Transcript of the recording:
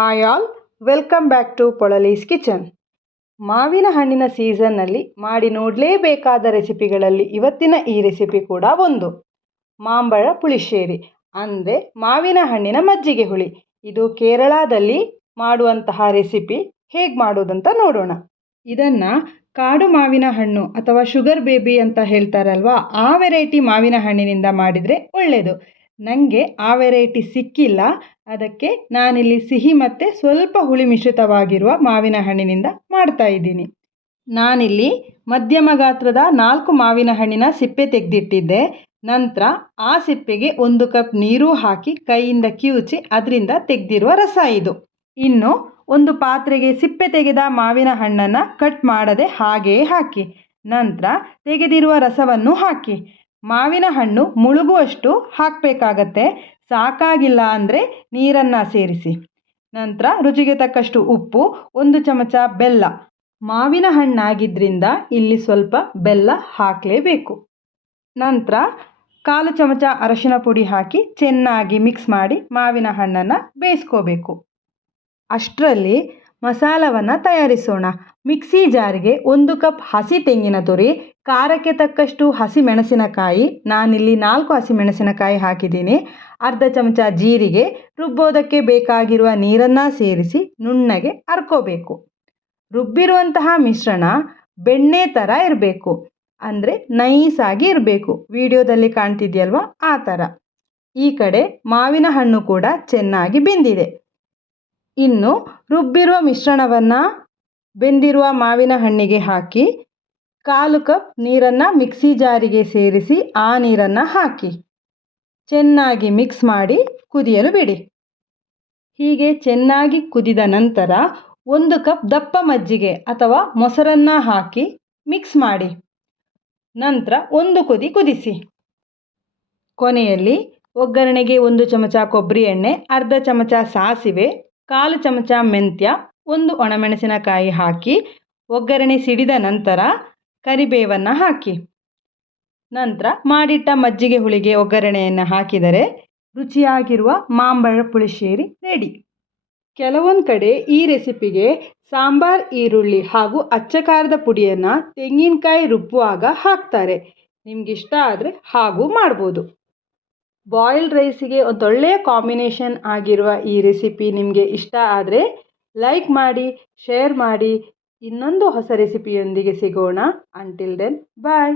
Hi all, welcome back to Polali's kitchen. ಮಾವಿನ ಹಣ್ಣಿನ ಸೀಸನ್ನಲ್ಲಿ ಮಾಡಿ ನೋಡಲೇಬೇಕಾದ ರೆಸಿಪಿಗಳಲ್ಲಿ ಇವತ್ತಿನ ಈ ರೆಸಿಪಿ ಕೂಡ ಒಂದು. ಮಾಂಬಳ ಪುಳಿಶ್ಶೇರಿ ಅಂದರೆ ಮಾವಿನ ಹಣ್ಣಿನ ಮಜ್ಜಿಗೆ ಹುಳಿ. ಇದು ಕೇರಳದಲ್ಲಿ ಮಾಡುವಂತಹ ರೆಸಿಪಿ. ಹೇಗೆ ಮಾಡೋದಂತ ನೋಡೋಣ. ಇದನ್ನು ಕಾಡು ಮಾವಿನ ಹಣ್ಣು ಅಥವಾ ಶುಗರ್ ಬೇಬಿ ಅಂತ ಹೇಳ್ತಾರಲ್ವಾ, ಆ ವೆರೈಟಿ ಮಾವಿನ ಹಣ್ಣಿನಿಂದ ಮಾಡಿದರೆ ಒಳ್ಳೆಯದು. ನನಗೆ ಆ ವೆರೈಟಿ ಸಿಕ್ಕಿಲ್ಲ, ಅದಕ್ಕೆ ನಾನಿಲ್ಲಿ ಸಿಹಿ ಮತ್ತು ಸ್ವಲ್ಪ ಹುಳಿ ಮಿಶ್ರಿತವಾಗಿರುವ ಮಾವಿನ ಹಣ್ಣಿನಿಂದ ಮಾಡ್ತಾ ಇದ್ದೀನಿ. ನಾನಿಲ್ಲಿ ಮಧ್ಯಮ ಗಾತ್ರದ 4 ಮಾವಿನ ಹಣ್ಣಿನ ಸಿಪ್ಪೆ ತೆಗೆದಿಟ್ಟಿದ್ದೆ. ನಂತರ ಆ ಸಿಪ್ಪೆಗೆ 1 ಕಪ್ ನೀರು ಹಾಕಿ ಕೈಯಿಂದ ಕಿವುಚಿ ಅದರಿಂದ ತೆಗೆದಿರುವ ರಸ ಇದು. ಇನ್ನು ಒಂದು ಪಾತ್ರೆಗೆ ಸಿಪ್ಪೆ ತೆಗೆದ ಮಾವಿನ ಹಣ್ಣನ್ನು ಕಟ್ ಮಾಡದೆ ಹಾಗೆಯೇ ಹಾಕಿ ನಂತರ ತೆಗೆದಿರುವ ರಸವನ್ನು ಹಾಕಿ. ಮಾವಿನ ಹಣ್ಣು ಮುಳುಗುವಷ್ಟು ಹಾಕಬೇಕಾಗತ್ತೆ, ಸಾಕಾಗಿಲ್ಲ ಅಂದರೆ ನೀರನ್ನು ಸೇರಿಸಿ. ನಂತರ ರುಚಿಗೆ ತಕ್ಕಷ್ಟು ಉಪ್ಪು, 1 ಚಮಚ ಬೆಲ್ಲ. ಮಾವಿನ ಹಣ್ಣಾಗಿದ್ದರಿಂದ ಇಲ್ಲಿ ಸ್ವಲ್ಪ ಬೆಲ್ಲ ಹಾಕಲೇಬೇಕು. ನಂತರ 1/4 ಚಮಚ ಅರಶಿನ ಪುಡಿ ಹಾಕಿ ಚೆನ್ನಾಗಿ ಮಿಕ್ಸ್ ಮಾಡಿ ಮಾವಿನ ಹಣ್ಣನ್ನು ಬೇಯಿಸ್ಕೋಬೇಕು. ಅಷ್ಟರಲ್ಲಿ ಮಸಾಲವನ್ನು ತಯಾರಿಸೋಣ. ಮಿಕ್ಸಿ ಜಾರಿಗೆ 1 ಕಪ್ ಹಸಿ ತೆಂಗಿನ ತುರಿ, ಖಾರಕ್ಕೆ ತಕ್ಕಷ್ಟು ಹಸಿ ಮೆಣಸಿನಕಾಯಿ, ನಾನಿಲ್ಲಿ 4 ಹಸಿ ಮೆಣಸಿನಕಾಯಿ ಹಾಕಿದ್ದೀನಿ, ಅರ್ಧ ಚಮಚ ಜೀರಿಗೆ, ರುಬ್ಬೋದಕ್ಕೆ ಬೇಕಾಗಿರುವ ನೀರನ್ನು ಸೇರಿಸಿ ನುಣ್ಣಗೆ ಅರ್ಕೋಬೇಕು. ರುಬ್ಬಿರುವಂತಹ ಮಿಶ್ರಣ ಬೆಣ್ಣೆ ಥರ ಇರಬೇಕು, ಅಂದರೆ ನೈಸಾಗಿ ಇರಬೇಕು. ವಿಡಿಯೋದಲ್ಲಿ ಕಾಣ್ತಿದೆಯಲ್ವಾ, ಆ ಥರ. ಈ ಕಡೆ ಮಾವಿನ ಹಣ್ಣು ಕೂಡ ಚೆನ್ನಾಗಿ ಬೆಂದಿದೆ. ಇನ್ನು ರುಬ್ಬಿರುವ ಮಿಶ್ರಣವನ್ನು ಬೆಂದಿರುವ ಮಾವಿನ ಹಣ್ಣಿಗೆ ಹಾಕಿ 1/4 ಕಪ್ ನೀರನ್ನು ಮಿಕ್ಸಿ ಜಾರಿಗೆ ಸೇರಿಸಿ ಆ ನೀರನ್ನು ಹಾಕಿ ಚೆನ್ನಾಗಿ ಮಿಕ್ಸ್ ಮಾಡಿ ಕುದಿಯಲು ಬಿಡಿ. ಹೀಗೆ ಚೆನ್ನಾಗಿ ಕುದಿದ ನಂತರ 1 ಕಪ್ ದಪ್ಪ ಮಜ್ಜಿಗೆ ಅಥವಾ ಮೊಸರನ್ನು ಹಾಕಿ ಮಿಕ್ಸ್ ಮಾಡಿ ನಂತರ 1 ಕುದಿ ಕುದಿಸಿ. ಕೊನೆಯಲ್ಲಿ ಒಗ್ಗರಣೆಗೆ 1 ಚಮಚ ಕೊಬ್ಬರಿ ಎಣ್ಣೆ, ಅರ್ಧ ಚಮಚ ಸಾಸಿವೆ, 1/4 ಚಮಚ ಮೆಂತ್ಯ, 1 ಒಣಮೆಣಸಿನಕಾಯಿ ಹಾಕಿ ಒಗ್ಗರಣೆ ಸಿಡಿದ ನಂತರ ಕರಿಬೇವನ್ನು ಹಾಕಿ ನಂತರ ಮಾಡಿಟ್ಟ ಮಜ್ಜಿಗೆ ಹುಳಿಗೆ ಒಗ್ಗರಣೆಯನ್ನು ಹಾಕಿದರೆ ರುಚಿಯಾಗಿರುವ ಮಾಂಬಳ ಪುಳಿಶ್ಶೇರಿ ರೆಡಿ. ಕೆಲವೊಂದು ಕಡೆ ಈ ರೆಸಿಪಿಗೆ ಸಾಂಬಾರ್ ಈರುಳ್ಳಿ ಹಾಗೂ ಅಚ್ಚ ಖಾರದ ಪುಡಿಯನ್ನು ತೆಂಗಿನಕಾಯಿ ರುಬ್ಬುವಾಗ ಹಾಕ್ತಾರೆ. ನಿಮಗಿಷ್ಟ ಆದರೆ ಹಾಗೂ ಮಾಡ್ಬೋದು. ಬಾಯ್ಲ್ಡ್ ರೈಸಿಗೆ ಒಂದೊಳ್ಳೆಯ ಕಾಂಬಿನೇಷನ್ ಆಗಿರುವ ಈ ರೆಸಿಪಿ ನಿಮಗೆ ಇಷ್ಟ ಆದರೆ ಲೈಕ್ ಮಾಡಿ, ಶೇರ್ ಮಾಡಿ. ಇನ್ನೊಂದು ಹೊಸ ರೆಸಿಪಿಯೊಂದಿಗೆ ಸಿಗೋಣ. ಅಂಟಿಲ್ ದೆನ್, ಬಾಯ್.